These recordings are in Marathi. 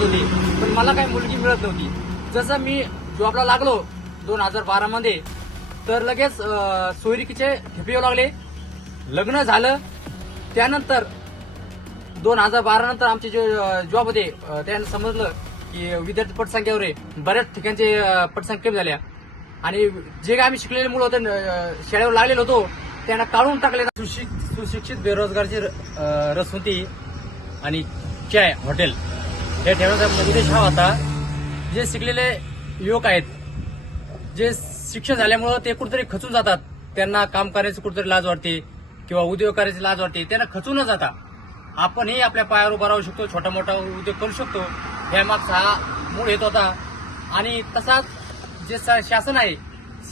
करत होते, पण मला काही मुलगी मिळत नव्हती. जसं मी जॉबला लागलो 2012 मध्ये, तर लगेच सोयरिकीचे ठेपे येऊ लागले. लग्न झालं. त्यानंतर 2012 नंतर आमचे जे जॉब होते त्यांना समजलं की विद्यार्थी पटसंख्येवर आहे, बऱ्याच ठिकाणचे पटसंख्या कमी झाल्या आणि जे काय आम्ही शिकलेले मुलं होते, शाळेवर लागलेलो होतो, त्यांना काढून टाकले. सुशिक्षित बेरोजगारची रसवंती आणि चाय हॉटेल हे ठेवण्याचा उद्देश हा होता. जे शिकलेले युवक आहेत, जे शिक्षण झाल्यामुळं ते कुठेतरी खचून जातात, त्यांना काम करायची कुठेतरी लाज वाटते किंवा उद्योग करायची लाज वाटते, त्यांना खचून न जाता आपणही आपल्या पायावर उभा राहू शकतो, छोटा मोठा उद्योग करू शकतो. या मागचा हा मूळ हेतू होता. आणि तसाच जे शासन आहे,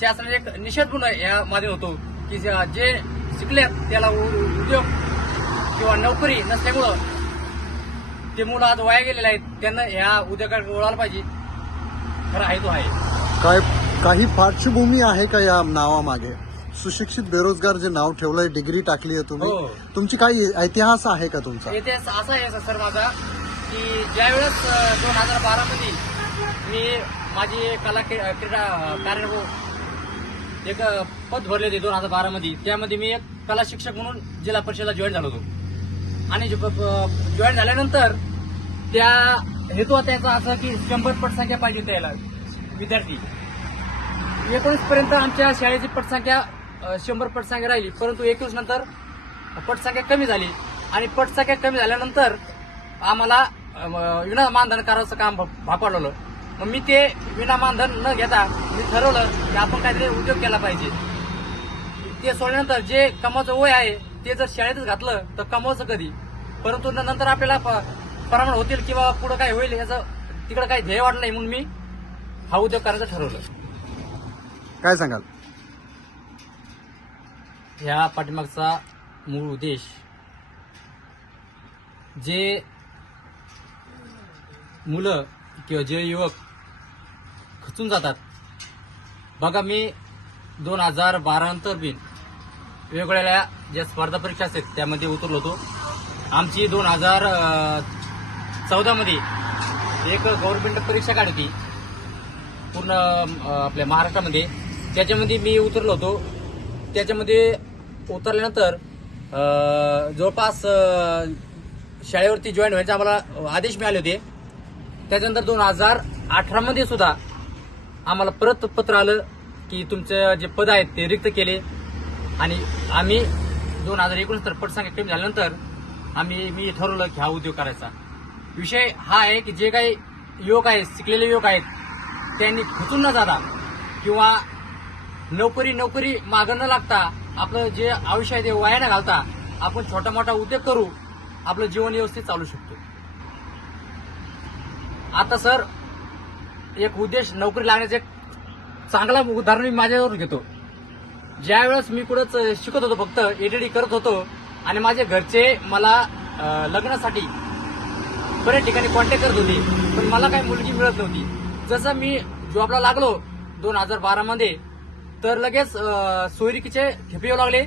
शासनाने एक निषेध म्हणून या माध्यम होतो की जे शिकले त्याला उद्योग किंवा नोकरी नसल्यामुळं ते मुलं आज वाया गेलेले आहेत, त्यांना ह्या उद्योगाकडे वळायला पाहिजे. खरं आहे तो आहे. काही पार्श्वभूमी आहे का या नावामागे? सुशिक्षित बेरोजगार जे नाव ठेवलंय, डिग्री टाकली आहे तुम्ही, हो. तुमची काही इतिहास आहे का तुमचा? इतिहास असा आहे सर माझा की ज्यावेळेस 2012 मध्ये मी माझी कला क्रीडा कार्यानुभव एक पद भरले होते 2012 मध्ये. त्यामध्ये मी एक कला शिक्षक म्हणून जिल्हा परिषदेला जॉईन झालो होतो. आणि जॉईन झाल्यानंतर त्या हेतू त्याचा असा की 100 पटसंख्या पाहिजे होती याला विद्यार्थी. 19 पर्यंत आमच्या शाळेची पटसंख्या 100 पटसंख्या राहिली, परंतु 21 नंतर पटसंख्या कमी झाली. आणि पटसंख्या कमी झाल्यानंतर आम्हाला विना मानधन करायचं काम भाग पडलं. मग मी ते विना मानधन न घेता मी ठरवलं की आपण काहीतरी उद्योग केला पाहिजे. ते सोडल्यानंतर जे कमावचं वय आहे ते जर शाळेतच घातलं तर कमावचं कधी, परंतु नंतर आपल्याला प्रमाण होतील किंवा पुढे काय होईल याचं तिकडे काही ध्येय वाटलं नाही, म्हणून मी हा उद्योग करायचं ठरवलं. काय सांगाल? ह्या पाठीमागचा मूळ उद्देश, जे मुलं किंवा जे युवक खचून जातात बघा, मी 2012 नंतर बी वेगवेगळ्या ज्या स्पर्धा परीक्षा असतात त्यामध्ये उतरलो होतो. आमची 2014 मध्ये एक गव्हर्नमेंट परीक्षा काढली होती पूर्ण आपल्या महाराष्ट्रामध्ये, त्याच्यामध्ये मी उतरलो होतो. त्याच्यामध्ये उतरल्यानंतर जवळपास शाळेवरती जॉईन व्हायचे आम्हाला आदेश मिळाले होते. त्याच्यानंतर 2018 मध्ये सुद्धा आम्हाला परत पत्र आलं की तुमचे जे पद आहेत ते रिक्त केले. आणि आम्ही 2019 तर पटसंख्या कमी झाल्यानंतर मी ठरवलं की हा उद्योग करायचा. विषय हा आहे की जे काही युवक आहेत, शिकलेले युवक आहेत, त्यांनी खचून न जाता किंवा नोकरी मागं न लागता आपलं जे आयुष्य आहे ते वाया न घालता आपण छोटा मोठा उद्योग करू, आपलं जीवन व्यवस्थित चालू शकतो. आता सर एक उद्देश नोकरी लागण्याचं एक चांगला उदाहरण मी माझ्यावर घेतो. ज्या वेळेस मी कुठंच शिकत होतो, फक्त एडीडी करत होतो आणि माझे घरचे मला लग्नासाठी बऱ्याच ठिकाणी कॉन्टॅक्ट करत होते, पण मला काही मुलगी मिळत नव्हती. जसं मी जॉबला लागलो 2012 मध्ये, तर लगेच सोयरिकीचे ठेपे येऊ लागले.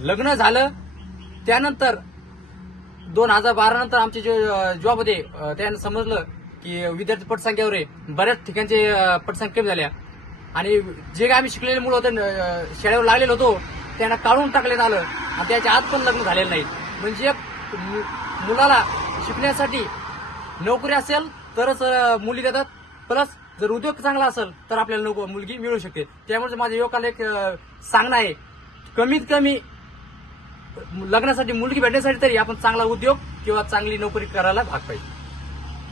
लग्न झालं. त्यानंतर 2012 नंतर आमचे जे जॉब होते त्यांना समजलं की विद्यार्थी पटसंख्येवर आहे, बऱ्याच ठिकाणचे पटसंख्या कमी झाल्या आणि जे काय आम्ही शिकलेले मुलं होते, शाळेवर लागलेलो होतो, त्यांना काढून टाकण्यात आलं आणि त्याच्या आत पण लग्न झालेलं नाही. म्हणजे मुलाला शिकण्यासाठी नोकरी असेल तरच मुली देतात, प्लस जर उद्योग चांगला असेल तर आपल्याला मुलगी मिळू शकते. त्यामुळे माझ्या युवकाला एक सांगणं आहे, कमीत कमी लग्नासाठी मुलगी भेटण्यासाठी तरी आपण चांगला उद्योग किंवा चांगली नोकरी करायला भाग पाहिजे.